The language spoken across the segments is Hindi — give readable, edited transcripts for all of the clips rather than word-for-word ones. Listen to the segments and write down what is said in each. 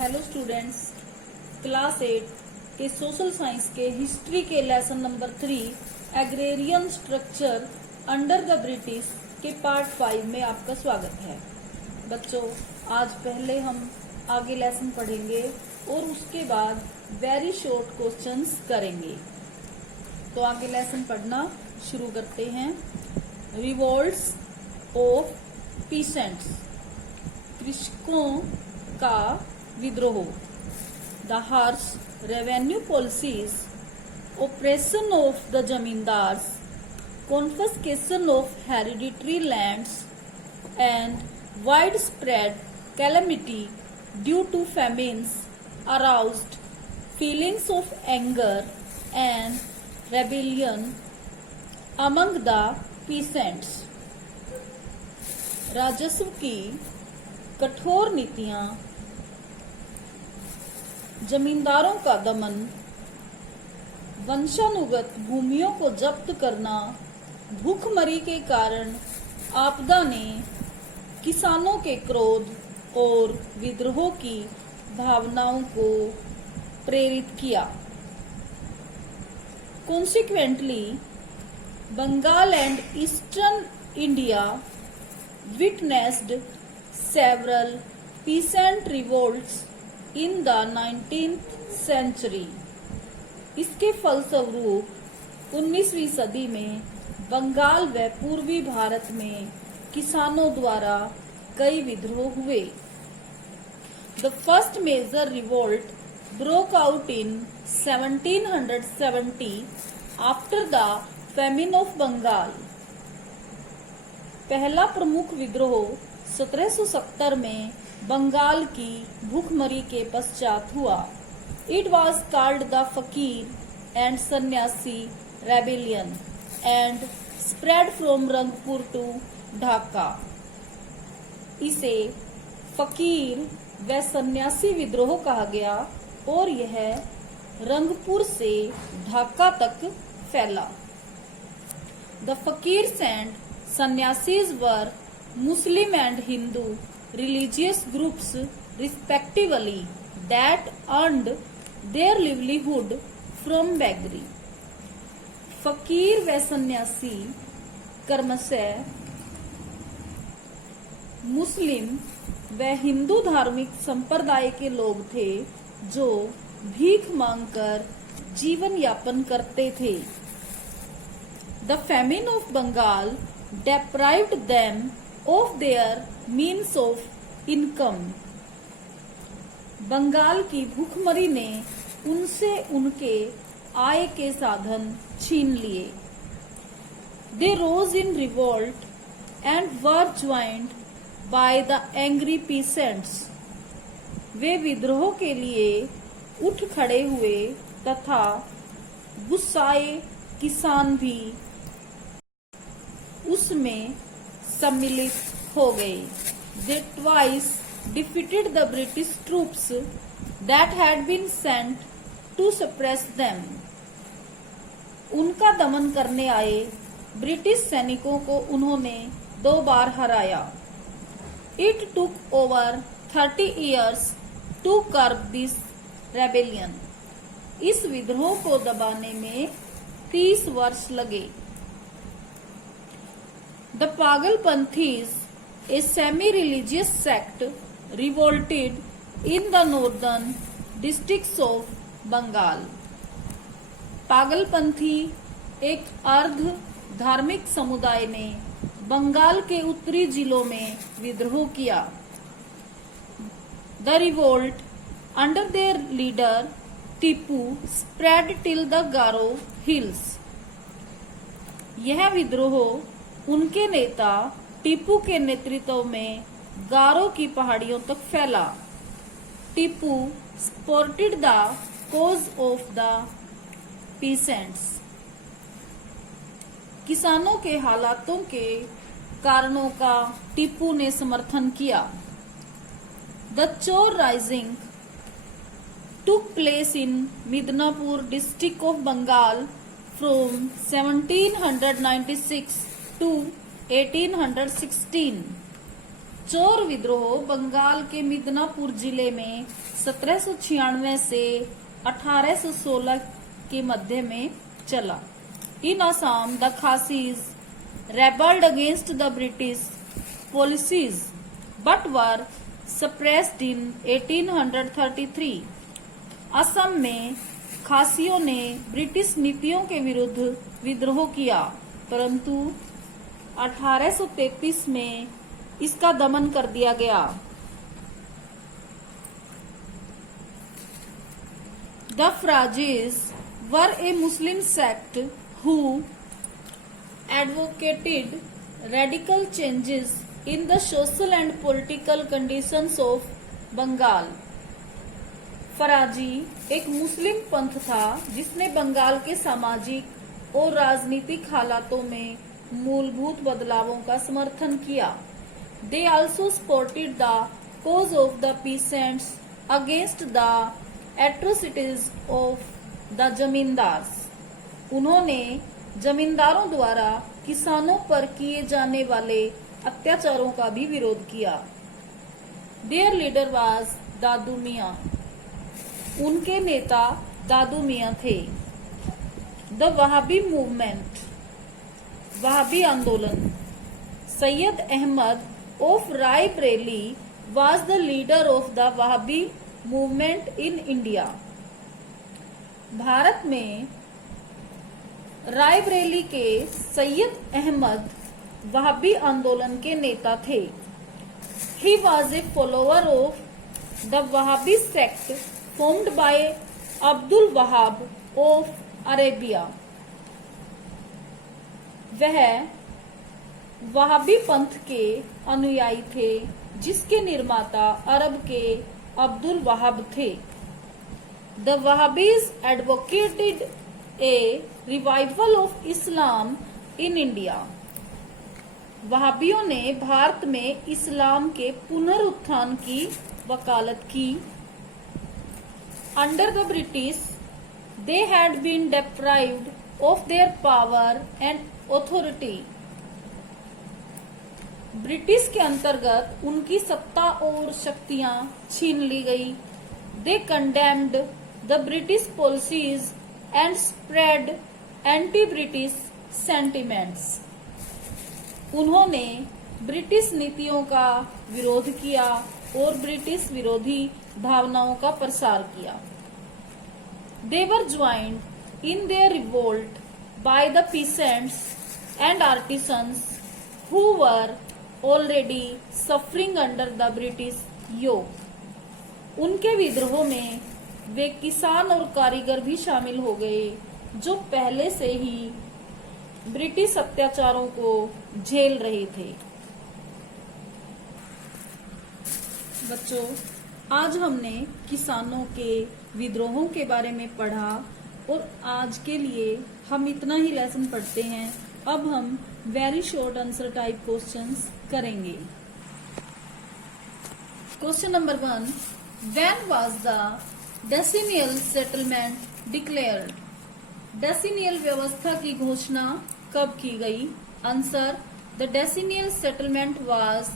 हेलो स्टूडेंट्स, क्लास 8 के सोशल साइंस के हिस्ट्री के lesson number 3 agrarian structure under the British के पार्ट 5 में आपका स्वागत है। बच्चों, आज पहले हम आगे लेसन पढ़ेंगे और उसके बाद वेरी शॉर्ट क्वेश्चंस करेंगे। तो आगे लेसन पढ़ना शुरू करते हैं। रिवोल्ट्स ऑफ पीसेंट्स, कृषकों का विद्रोह। The harsh revenue policies, operation of the zamindars, confiscation of hereditary lands and wide spread calamity due to famines aroused feelings of anger and rebellion among the peasants. राजस्व की कठोर नीतियां, जमींदारों का दमन, वंशानुगत भूमियों को जब्त करना, भूखमरी के कारण आपदा ने किसानों के क्रोध और विद्रोह की भावनाओं को प्रेरित किया। Consequently, Bengal and Eastern India witnessed several peasant revolts in the 19th century. इसके फलस्वरूप 19वीं सदी में बंगाल व पूर्वी भारत में किसानों द्वारा कई विद्रोह हुए। The first major revolt broke out in 1770 after the famine of Bengal. पहला प्रमुख विद्रोह 1770 में बंगाल की भूखमरी के पश्चात हुआ। It was called the फकीर एंड सन्यासी rebellion and spread from Rangpur to Dhaka. इसे फकीर व सन्यासी विद्रोह कहा गया और यह रंगपुर से ढाका तक फैला। The fakirs and sannyasis were Muslim and Hindu religious groups respectively that earned their livelihood from beggary. फकीर व सन्यासी क्रमशः मुस्लिम व हिंदू धार्मिक संप्रदाय के लोग थे जो भीख मांगकर जीवन यापन करते थे। The famine of Bengal deprived them of their means of income. Bengal की भूखमरी ने उनसे उनके आय के साधन छीन लिए। They rose in revolt and were joined by the angry peasants. वे विद्रोह के लिए उठ खड़े हुए तथा गुस्साए किसान भी उसमें सम्मिलित हो गए। They twice defeated the British troops that had been sent to suppress them. उनका दमन करने आए ब्रिटिश सैनिकों को उन्होंने 2 बार हराया। It took over 30 years to curb this rebellion. इस विद्रोह को दबाने में 30 वर्ष लगे। The Pagalpanthis, a semi-religious sect, revolted in the northern districts of Bengal. पागलपंथी एक अर्ध धार्मिक समुदाय ने बंगाल के उत्तरी जिलों में विद्रोह किया। The revolt under their leader Tipu spread till the Garo hills. यह विद्रोह उनके नेता टीपू के नेतृत्व में गारो की पहाड़ियों तक फैला। Tipu supported the cause of the peasants. किसानों के हालातों के कारणों का टीपू ने समर्थन किया। द चोर rising took place in Midnapur district of Bengal from 1796 to 1816. चोर विद्रोह बंगाल के मिदनापुर जिले में 1796 से 1816 के मध्य में चला। In Assam the Khasis rebelled against the British policies but were suppressed in 1833। Assam में खासियों ने ब्रिटिश नीतियों के विरुद्ध विद्रोह किया, परंतु 1833 में इसका दमन कर दिया गया। The Frazis were a Muslim sect who advocated radical changes in the social and political conditions of Bengal। फराजी एक मुस्लिम पंथ था जिसने बंगाल के सामाजिक और राजनीतिक हालातों में मूलभूत बदलावों का समर्थन किया। They also supported the cause of the peasants against the atrocities of the zamindars. उन्होंने जमींदारों द्वारा किसानों पर किए जाने वाले अत्याचारों का भी विरोध किया। Their leader was दादू मियां। उनके नेता दादू मियां थे। The वहाबी मूवमेंट, वहाबी आंदोलन। Syed Ahmad of Raebareli was the leader of the Wahabi movement in India. भारत में रायबरेली के सैयद अहमद वहाबी आंदोलन के नेता थे। He was a follower of the Wahhabi sect formed by Abdul Wahab of Arabia। वह वहाबी पंथ के अनुयायी थे जिसके निर्माता अरब के अब्दुल वहाब थे। The Wahhabis advocated a revival of Islam in India। वहाबियों ने भारत में इस्लाम के पुनरुत्थान की वकालत की। Under the British, they had been deprived of their power and authority। British के अंतर्गत उनकी सत्ता और शक्तियां छीन ली गई। They condemned the British policies and spread anti-British sentiments। उन्होंने ब्रिटिश नीतियों का विरोध किया और ब्रिटिश विरोधी भावनाओं का प्रसार किया। They were joined in their revolt by the peasants and artisans who were already suffering under the British yoke। उनके विद्रोह में वे किसान और कारीगर भी शामिल हो गए जो पहले से ही ब्रिटिश अत्याचारों को झेल रहे थे। बच्चों, आज हमने किसानों के विद्रोहों के बारे में पढ़ा और आज के लिए हम इतना ही लेसन पढ़ते हैं। अब हम very short answer type questions करेंगे। Question number 1, when was the decennial settlement declared. Decennial व्यवस्था की घोषणा कब की गई? Answer, the decennial settlement was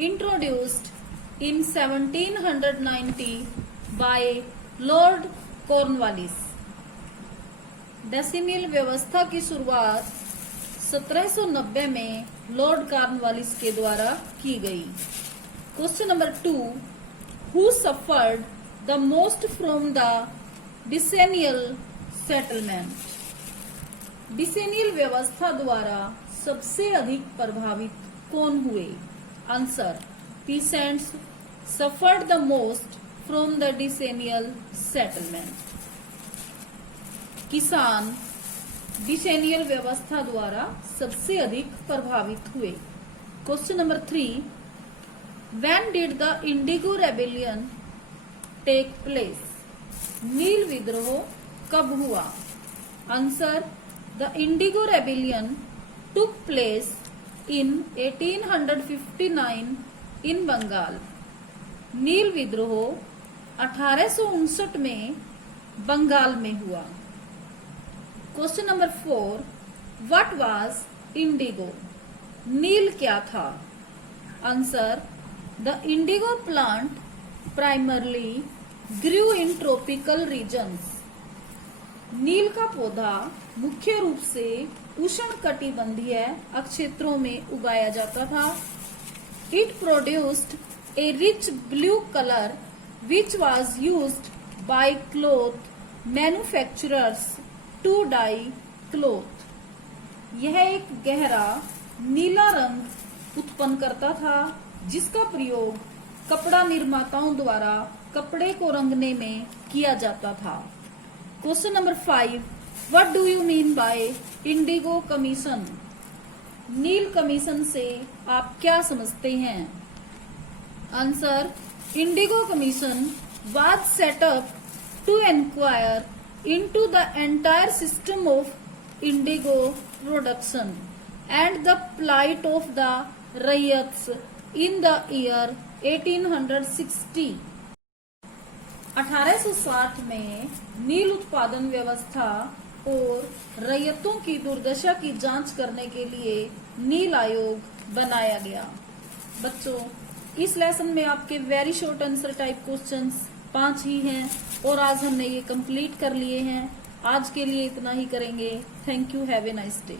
introduced in 1790 by lord Cornwallis. Decennial व्यवस्था की शुरुआत 1790 में लॉर्ड कॉर्नवालिस के द्वारा की गई। Question number 2, who suffered the most from the decennial settlement. Decennial व्यवस्था द्वारा सबसे अधिक प्रभावित कौन हुए? Answer, peasants suffered the most from the decennial settlement. किसान डिसेनियल व्यवस्था द्वारा सबसे अधिक प्रभावित हुए। Question number 3, when did the indigo rebellion take place. नील विद्रोह कब हुआ? Answer, the indigo rebellion took place in 1859 in Bengal. नील विद्रोह 1859 में बंगाल में हुआ। Question number 4, what was indigo. नील क्या था? Answer, the indigo plant primarily grew in tropical regions. नील का पौधा मुख्य रूप से उष्णकटिबंधीय क्षेत्रों में उगाया जाता था। It produced a rich blue colour which was used by cloth manufacturers to dye cloth. यह एक गहरा नीला रंग उत्पन्न करता था जिसका प्रयोग कपड़ा निर्माताओं द्वारा कपड़े को रंगने में किया जाता था। Question number 5, what do you mean by indigo commission? नील कमीशन से आप क्या समझते हैं? Answer, indigo commission was set up to inquire into the entire system of indigo production and the plight of the ryots in the year 1860। 1860 में नील उत्पादन व्यवस्था और रैयतों की दुर्दशा की जांच करने के लिए नील आयोग बनाया गया। बच्चों, इस लेसन में आपके very short answer type questions 5 ही हैं और आज हमने ये कंप्लीट कर लिए हैं। आज के लिए इतना ही करेंगे। Thank you, have a nice day.